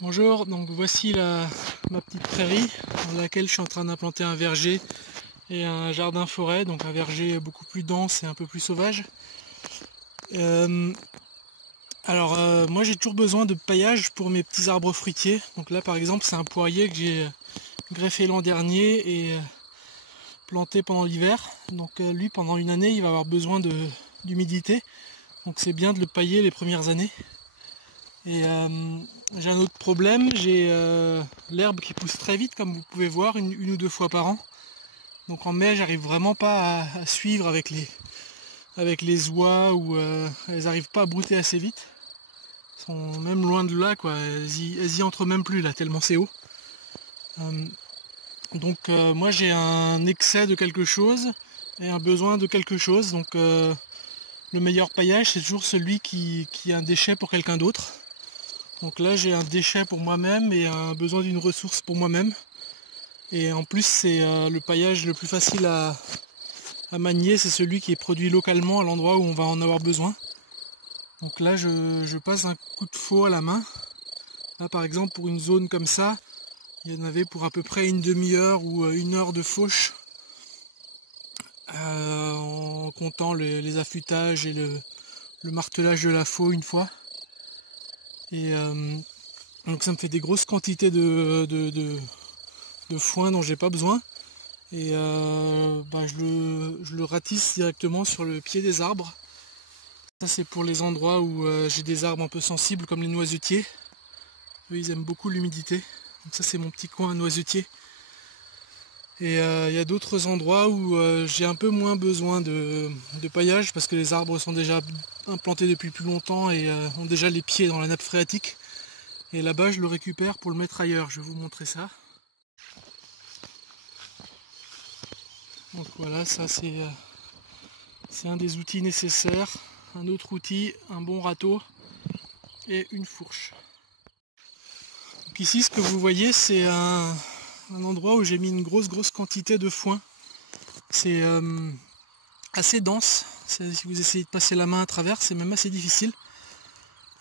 Bonjour, donc voici ma petite prairie dans laquelle je suis en train d'implanter un verger et un jardin forêt, donc un verger beaucoup plus dense et un peu plus sauvage. Euh, Moi j'ai toujours besoin de paillage pour mes petits arbres fruitiers. Donc là par exemple c'est un poirier que j'ai greffé l'an dernier et planté pendant l'hiver. Donc lui pendant une année il va avoir besoin d'humidité. Donc c'est bien de le pailler les premières années. Et j'ai un autre problème, j'ai l'herbe qui pousse très vite comme vous pouvez voir, une ou deux fois par an. Donc en mai j'arrive vraiment pas à suivre avec les oies ou elles n'arrivent pas à brouter assez vite. Elles sont même loin de là quoi, elles y entrent même plus là tellement c'est haut. Moi j'ai un excès de quelque chose et un besoin de quelque chose. Donc le meilleur paillage c'est toujours celui qui est un déchet pour quelqu'un d'autre. Donc là j'ai un déchet pour moi-même et un besoin d'une ressource pour moi-même. Et en plus c'est le paillage le plus facile à manier, c'est celui qui est produit localement à l'endroit où on va en avoir besoin. Donc là je passe un coup de faux à la main. Là par exemple pour une zone comme ça, il y en avait pour à peu près une demi-heure ou une heure de fauche. En comptant les affûtages et le martelage de la faux une fois. Et donc ça me fait des grosses quantités de foin dont j'ai pas besoin. Et je le ratisse directement sur le pied des arbres. Ça c'est pour les endroits où j'ai des arbres un peu sensibles comme les noisetiers. Eux ils aiment beaucoup l'humidité. Donc ça c'est mon petit coin noisetier. Et il y a d'autres endroits où j'ai un peu moins besoin de paillage parce que les arbres sont déjà implantés depuis plus longtemps et ont déjà les pieds dans la nappe phréatique. Et là-bas je le récupère pour le mettre ailleurs. Je vais vous montrer ça. Donc voilà, ça c'est un des outils nécessaires. Un autre outil, un bon râteau et une fourche. Donc ici ce que vous voyez c'est un endroit où j'ai mis une grosse quantité de foin. C'est assez dense. Si vous essayez de passer la main à travers, c'est même assez difficile.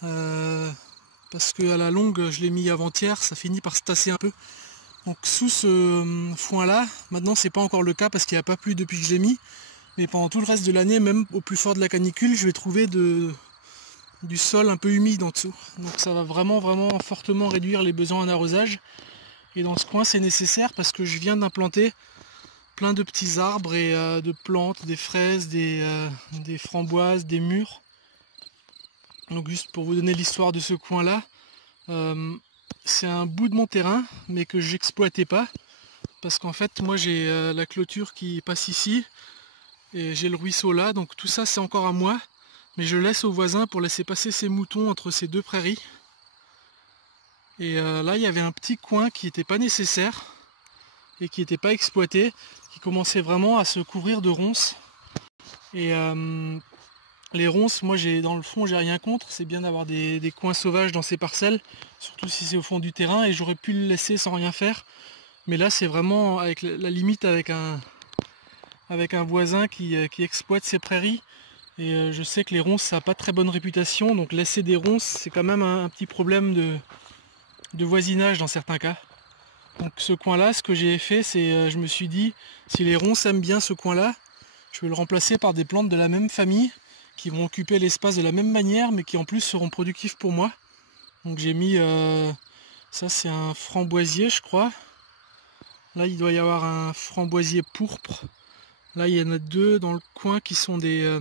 Parce que à la longue, je l'ai mis avant-hier, ça finit par se tasser un peu. Donc sous ce foin là, maintenant c'est pas encore le cas parce qu'il n'y a pas plu depuis que je l'ai mis. Mais pendant tout le reste de l'année, même au plus fort de la canicule, je vais trouver du sol un peu humide en dessous. Donc ça va vraiment fortement réduire les besoins en arrosage. Et dans ce coin c'est nécessaire parce que je viens d'implanter plein de petits arbres et de plantes, des fraises, des framboises, des mûres. Donc juste pour vous donner l'histoire de ce coin là, c'est un bout de mon terrain mais que j'exploitais pas parce qu'en fait moi j'ai la clôture qui passe ici et j'ai le ruisseau là, donc tout ça c'est encore à moi, mais je laisse aux voisins pour laisser passer ces moutons entre ces deux prairies. Et là il y avait un petit coin qui n'était pas nécessaire et qui n'était pas exploité, qui commençait vraiment à se couvrir de ronces. Et les ronces, moi dans le fond j'ai rien contre, c'est bien d'avoir des coins sauvages dans ces parcelles, surtout si c'est au fond du terrain, et j'aurais pu le laisser sans rien faire. Mais là c'est vraiment avec la limite avec un voisin qui exploite ces prairies. Et je sais que les ronces ça n'a pas très bonne réputation, donc laisser des ronces c'est quand même un petit problème de voisinage dans certains cas. Donc ce coin là, ce que j'ai fait c'est je me suis dit si les ronces aiment bien ce coin là, je vais le remplacer par des plantes de la même famille qui vont occuper l'espace de la même manière mais qui en plus seront productifs pour moi. Donc j'ai mis ça c'est un framboisier je crois. Là il doit y avoir un framboisier pourpre. Là il y en a deux dans le coin qui sont des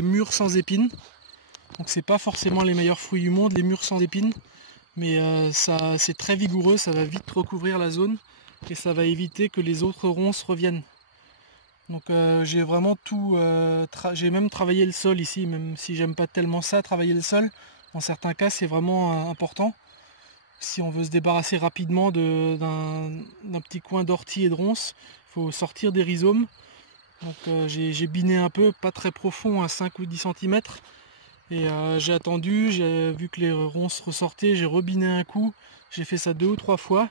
mûres sans épines. Donc c'est pas forcément les meilleurs fruits du monde les mûres sans épines. Mais ça c'est très vigoureux, ça va vite recouvrir la zone et ça va éviter que les autres ronces reviennent. Donc j'ai vraiment tout, j'ai même travaillé le sol ici, même si j'aime pas tellement ça, travailler le sol. Dans certains cas c'est vraiment important. Si on veut se débarrasser rapidement d'un petit coin d'ortie et de ronces, il faut sortir des rhizomes. Donc j'ai biné un peu, pas très profond, à 5 ou 10 cm. Et j'ai attendu, j'ai vu que les ronces ressortaient, j'ai rebiné un coup, j'ai fait ça 2 ou 3 fois.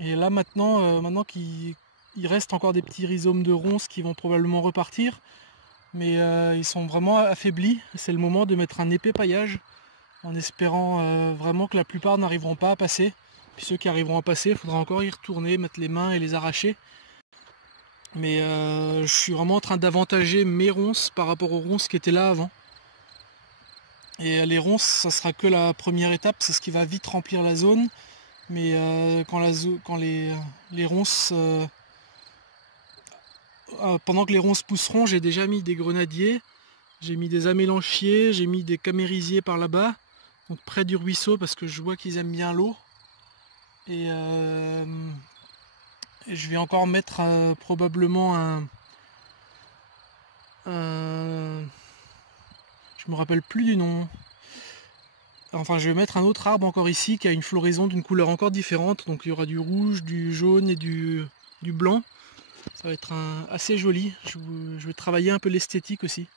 Et là maintenant qu'il reste encore des petits rhizomes de ronces qui vont probablement repartir, mais ils sont vraiment affaiblis. C'est le moment de mettre un épais paillage en espérant vraiment que la plupart n'arriveront pas à passer. Puis ceux qui arriveront à passer, il faudra encore y retourner, mettre les mains et les arracher. Mais je suis vraiment en train d'avantager mes ronces par rapport aux ronces qui étaient là avant. Et les ronces, ça sera que la première étape, c'est ce qui va vite remplir la zone. Mais quand les ronces... pendant que les ronces pousseront, j'ai déjà mis des grenadiers, j'ai mis des amélanchiers, j'ai mis des camérisiers par là-bas, donc près du ruisseau parce que je vois qu'ils aiment bien l'eau. Et je vais encore mettre probablement je me rappelle plus du nom. Enfin, je vais mettre un autre arbre encore ici qui a une floraison d'une couleur encore différente. Donc il y aura du rouge, du jaune et du blanc. Ça va être assez joli. Je vais travailler un peu l'esthétique aussi.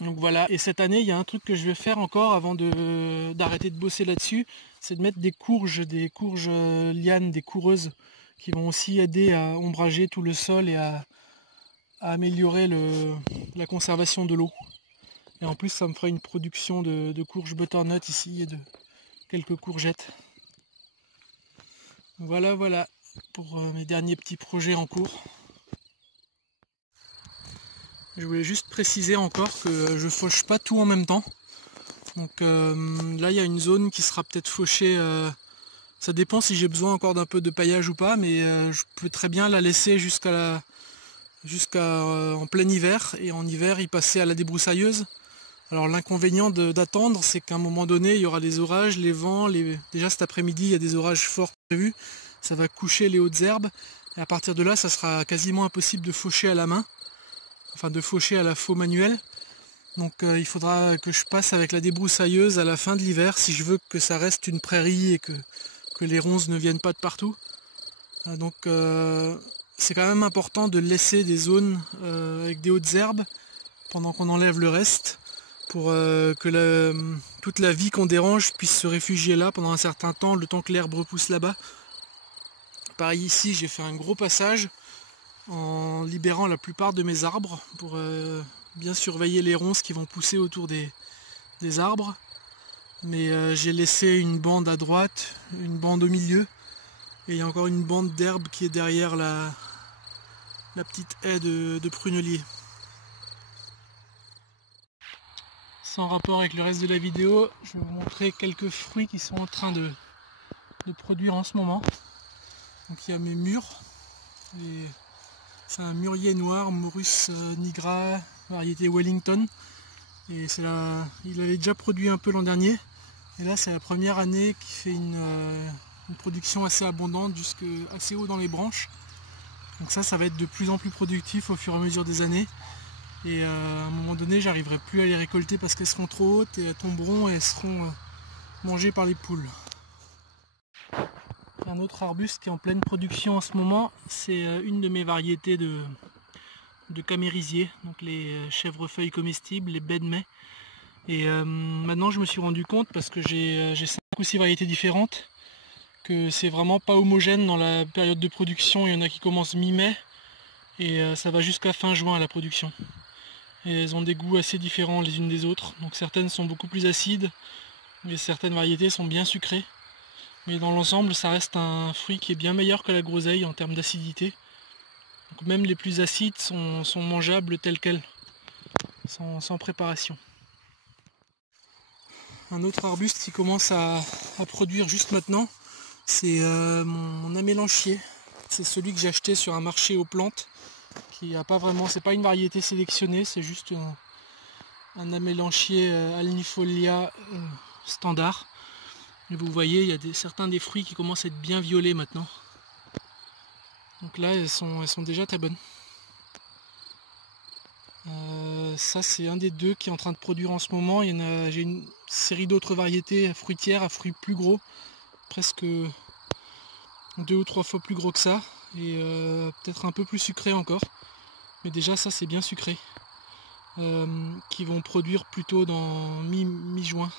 Donc voilà. Et cette année, il y a un truc que je vais faire encore avant d'arrêter de bosser là-dessus. C'est de mettre des courges lianes, des coureuses qui vont aussi aider à ombrager tout le sol et à améliorer la conservation de l'eau. Et en plus, ça me fera une production de courges butternut ici et de quelques courgettes. Voilà pour mes derniers petits projets en cours. Je voulais juste préciser encore que je fauche pas tout en même temps. Donc là, il y a une zone qui sera peut-être fauchée. Ça dépend si j'ai besoin encore d'un peu de paillage ou pas, mais je peux très bien la laisser jusqu'à en plein hiver et en hiver y passer à la débroussailleuse. Alors l'inconvénient d'attendre, c'est qu'à un moment donné, il y aura des orages, les vents, déjà cet après-midi, il y a des orages forts prévus, ça va coucher les hautes herbes, et à partir de là, ça sera quasiment impossible de faucher à la main, enfin de faucher à la faux manuelle. Donc il faudra que je passe avec la débroussailleuse à la fin de l'hiver, si je veux que ça reste une prairie et que les ronces ne viennent pas de partout. Donc c'est quand même important de laisser des zones avec des hautes herbes pendant qu'on enlève le reste, pour que toute la vie qu'on dérange puisse se réfugier là pendant un certain temps, le temps que l'herbe repousse là-bas. Pareil ici, j'ai fait un gros passage en libérant la plupart de mes arbres pour bien surveiller les ronces qui vont pousser autour des arbres. Mais j'ai laissé une bande à droite, une bande au milieu, et il y a encore une bande d'herbe qui est derrière la petite haie de prunelier. Sans rapport avec le reste de la vidéo, je vais vous montrer quelques fruits qui sont en train de produire en ce moment. Donc il y a mes mûres. C'est un mûrier noir, Maurus nigra, variété Wellington. Et il avait déjà produit un peu l'an dernier. Et là c'est la première année qui fait une production assez abondante, jusque assez haut dans les branches. Donc ça va être de plus en plus productif au fur et à mesure des années. Et à un moment donné, j'arriverai plus à les récolter parce qu'elles seront trop hautes et elles tomberont et elles seront mangées par les poules. Un autre arbuste qui est en pleine production en ce moment, c'est une de mes variétés de camérisiers, donc les chèvrefeuilles comestibles, les baies de mai. Et maintenant, je me suis rendu compte, parce que j'ai 5 ou 6 variétés différentes, que c'est vraiment pas homogène dans la période de production. Il y en a qui commencent mi-mai et ça va jusqu'à fin juin à la production. Et elles ont des goûts assez différents les unes des autres. Donc certaines sont beaucoup plus acides, et certaines variétés sont bien sucrées. Mais dans l'ensemble, ça reste un fruit qui est bien meilleur que la groseille en termes d'acidité. Donc même les plus acides sont mangeables tels quels, sans préparation. Un autre arbuste qui commence à produire juste maintenant, c'est mon amélanchier. C'est celui que j'ai acheté sur un marché aux plantes. Qui a pas vraiment, c'est pas une variété sélectionnée, c'est juste un amélanchier alnifolia standard. Et vous voyez, il y a certains des fruits qui commencent à être bien violets maintenant. Donc là, elles sont déjà très bonnes. Ça, c'est un des deux qui est en train de produire en ce moment. J'ai une série d'autres variétés fruitières à fruits plus gros, presque 2 ou 3 fois plus gros que ça, et peut-être un peu plus sucré encore. Mais déjà ça c'est bien sucré, qui vont produire plutôt dans mi-juin.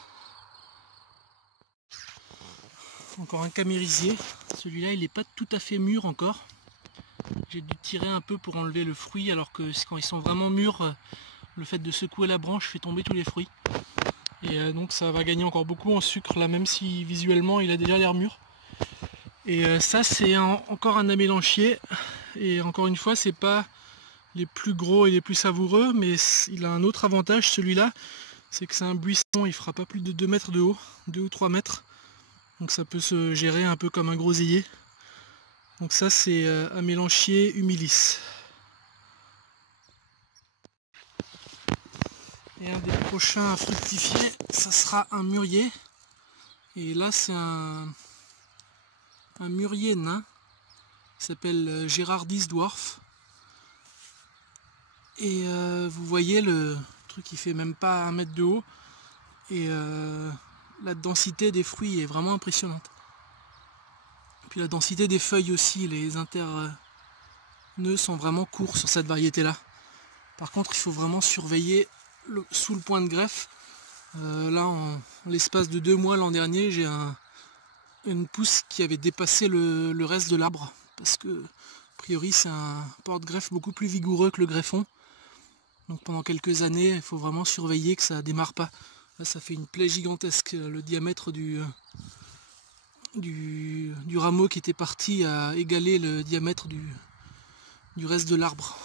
Encore un camérisier, celui-là il n'est pas tout à fait mûr encore. J'ai dû tirer un peu pour enlever le fruit, alors que quand ils sont vraiment mûrs, le fait de secouer la branche fait tomber tous les fruits. Et donc ça va gagner encore beaucoup en sucre là, même si visuellement il a déjà l'air mûr. Et ça c'est encore un amélanchier. Et encore une fois, c'est pas les plus gros et les plus savoureux, mais il a un autre avantage celui-là, c'est que c'est un buisson, il fera pas plus de 2 mètres de haut, 2 ou 3 mètres. Donc ça peut se gérer un peu comme un groseillier. Donc ça c'est Amélanchier humilis. Et un des prochains à fructifier, ça sera un mûrier. Et là c'est un mûrier nain, qui s'appelle Gerardis dwarf. Et vous voyez le truc, il fait même pas 1 mètre de haut. Et la densité des fruits est vraiment impressionnante. Puis la densité des feuilles aussi, les interneux sont vraiment courts sur cette variété-là. Par contre, il faut vraiment surveiller sous le point de greffe. Là, en l'espace de 2 mois l'an dernier, j'ai une pousse qui avait dépassé le reste de l'arbre. Parce que, a priori, c'est un porte-greffe beaucoup plus vigoureux que le greffon. Donc pendant quelques années, il faut vraiment surveiller que ça ne démarre pas. Là, ça fait une plaie gigantesque. Le diamètre du rameau qui était parti a égalé le diamètre du reste de l'arbre.